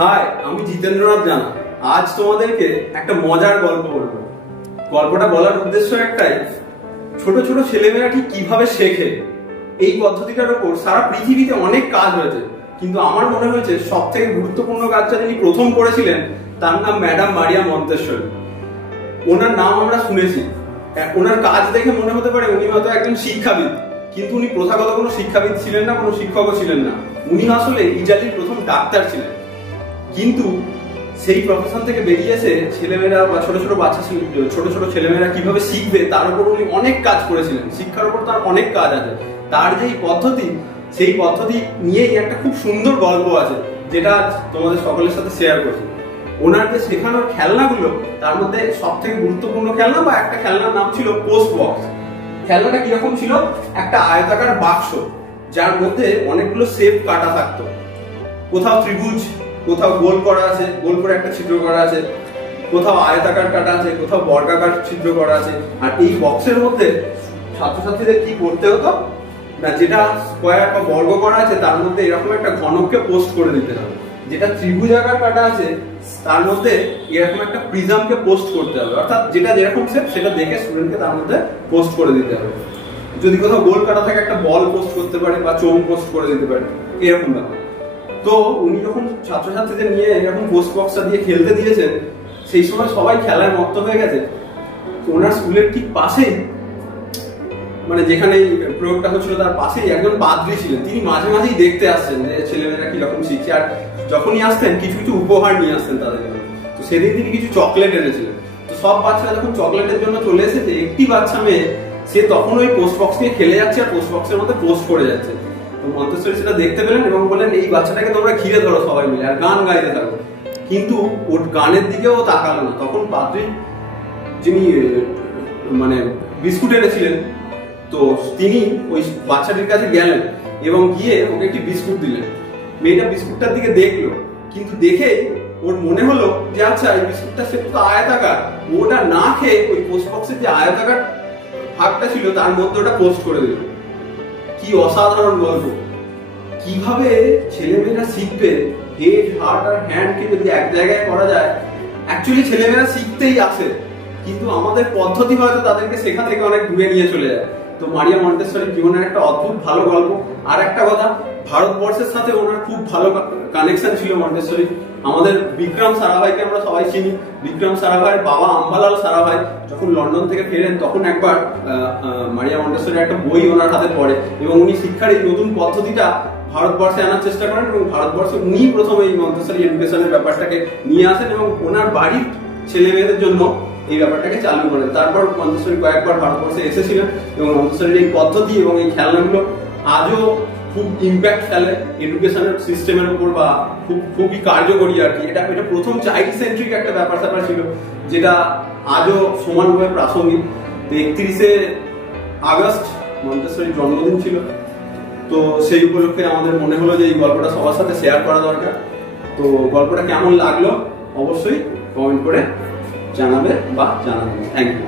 High, আমি জিতেন্দ্রনাথ জানা। আজ তোমাদেরকে একটা মজার গল্প বলবো। গল্পটা বলার উদ্দেশ্য একটাই, ছোট ছোট ছেলেমেয়েরা ঠিক কিভাবে শেখে। এই পদ্ধতিটার উপর সারা পৃথিবীতে অনেক কাজ হয়েছে, কিন্তু আমার মনে হয়েছে সব থেকে গুরুত্বপূর্ণ কাজটা যিনি প্রথম করেছিলেন তার নাম ম্যাডাম মারিয়া মন্তেশ্বরী। ওনার নাম আমরা শুনেছি, ওনার কাজ দেখে মনে হতে পারে উনি হয়তো একজন শিক্ষাবিদ, কিন্তু উনি প্রথাগত কোনো শিক্ষাবিদ ছিলেন না, কোনো শিক্ষকও ছিলেন না। উনি আসলে ইটালির প্রথম ডাক্তার ছিলেন। কিন্তু সেই প্রফেশন থেকে বেরিয়ে এসে ছেলেমেয়েরা বা ছোট ছোট ছেলেমেয়েরা কিভাবে শিখবে তার উপর উনি অনেক কাজ করেছিলেন। শিক্ষার উপর তার অনেক কাজ আছে। তার যেই পদ্ধতি, সেই পদ্ধতি নিয়েই একটা খুব সুন্দর গল্প আছে, যেটা তোমাদের সকলের সাথে শেয়ার করছি। ওনার যে শেখানোর খেলনাগুলো, তার মধ্যে সব থেকে গুরুত্বপূর্ণ খেলনা বা একটা খেলনার নাম ছিল পোস্ট বক্স। খেলনাটা কিরকম ছিল? একটা আয়তাকার বাক্স, যার মধ্যে অনেকগুলো শেপ কাটা থাকতো। কোথাও ত্রিভুজ, কোথাও গোল করা আছে, গোল করে একটা ছিদ্র করা আছে, কোথাও আয়তাকার কাটা আছে, কোথাও বর্গাকার ছিদ্র করা আছে। আর এই বক্সের মধ্যে ছাত্রছাত্রীদের কি করতে হতো না, যেটা স্কোয়ার বা বর্গ করা আছে তার মধ্যে এরকম একটা ঘনককে পোস্ট করে দিতে হবে। যেটা ত্রিভুজাকার কাটা আছে তার মধ্যে এরকম একটা প্রিজমকে পোস্ট করতে হবে। অর্থাৎ যেটা যেরকম শেপ সেটা দেখে স্টুডেন্টকে তার মধ্যে পোস্ট করে দিতে হবে। যদি কোথাও গোল কাটা থাকে একটা বল পোস্ট করতে পারে বা চোঙ পোস্ট করে দিতে পারে, এরকম ব্যাপার। তো উনি যখন ছাত্রছাত্রীদের নিয়ে এরকম পোস্ট বক্সটা দিয়ে খেলতে দিয়েছেন, সেই সময় সবাই খেলায় মত্ত হয়ে গেছে। ওনার স্কুলের ঠিক পাশেই, মানে যেখানে এই প্রয়োগটা হচ্ছিল তার পাশেই একজন পাদ্রী ছিলেন। তিনি মাঝে মাঝেই দেখতে আসছেন যে ছেলেমেয়েরা কিরকম শিখছে, আর যখনই আসতেন কিছু কিছু উপহার নিয়ে আসতেন তাদের জন্য। তো সেদিন তিনি কিছু চকলেট এনেছিলেন। তো সব বাচ্চারা যখন চকলেটের জন্য চলে এসেছে, একটি বাচ্চা মেয়ে সে তখন ওই পোস্ট বক্স নিয়ে খেলে যাচ্ছে আর পোস্ট বক্সের মধ্যে পোস্ট করে যাচ্ছে। তো মন্তেশ্বরী সেটা দেখতে পেলেন এবং বললেন, এই বাচ্চাটাকে তোমরা ঘিরে ধরো সবাই মিলে আর গান গাইতে থাকো। কিন্তু ওর গানের দিকেও তাকালো না। তখন পাদ্রী, যিনি মানে বিস্কুট এনেছিলেন, তো তিনি ওই বাচ্চাটির কাছে গেলেন এবং গিয়ে ওকে একটি বিস্কুট দিলেন। মেয়েটা বিস্কুটটার দিকে দেখলো, কিন্তু দেখে ওর মনে হলো যে আচ্ছা এই বিস্কুটটা সে তো আয়তাকার, ওটা না খেয়ে ওই পোস্ট বক্সের যে আয়তাকার ভাগটা ছিল তার মধ্যে ওটা পোস্ট করে দিল। কি অসাধারণ গল্প! কিভাবে ছেলেমেয়েরা শিখবে হেড, হার্ট আর হ্যান্ডকে যদি এক জায়গায় করা যায়। অ্যাকচুয়ালি ছেলেমেয়েরা শিখতেই আসে, কিন্তু আমাদের পদ্ধতি হয়তো তাদেরকে শেখা থেকে অনেক দূরে নিয়ে চলে যায়। তো মারিয়া মন্তেশ্বরীর জীবনের একটা অদ্ভুত ভালো গল্প। আর একটা কথা, ভারতবর্ষের সাথে ওনার খুব ভালো কানেকশন ছিল মন্তেশ্বরী। আমাদের বিক্রম সারাভাইকে আমরা সবাই চিনি। বিক্রম সারাভাইয়ের বাবা আম্বালাল সারাভাই যখন লন্ডন থেকে ফেরেন, তখন একবার মারিয়া মন্তেশ্বরীর একটা বই ওনার হাতে পড়ে এবং উনি শিক্ষার এই নতুন পদ্ধতিটা ভারতবর্ষে আনার চেষ্টা করেন এবং ভারতবর্ষে উনি প্রথমে এই মন্তেশ্বরী এডুকেশনের ব্যাপারটাকে নিয়ে আসেন এবং ওনার বাড়ির ছেলে মেয়েদের জন্য এই ব্যাপারটাকে চালু করেন। তারপর মন্তেশ্বরী কয়েকবার ভারতবর্ষে এসেছিলেন এবং মন্তেশ্বরীর এই পদ্ধতি এবং এই খেলনাগুলো আজও খুব ইম্প্যাক্ট ফেলে এডুকেশনের সিস্টেমের উপর, বা খুবই কার্যকরী আর কি। এটা প্রথম চাইল্ড সেন্ট্রিক একটা ব্যাপার ছিল, যেটা আজও সমানভাবে প্রাসঙ্গিক। 31শে আগস্ট মন্তেশ্বরীর জন্মদিন ছিল, তো সেই উপলক্ষে আমাদের মনে হলো যে এই গল্পটা সবার সাথে শেয়ার করা দরকার। তো গল্পটা কেমন লাগলো অবশ্যই কমেন্ট করে জানাবে বা জানাবেন। Thank you.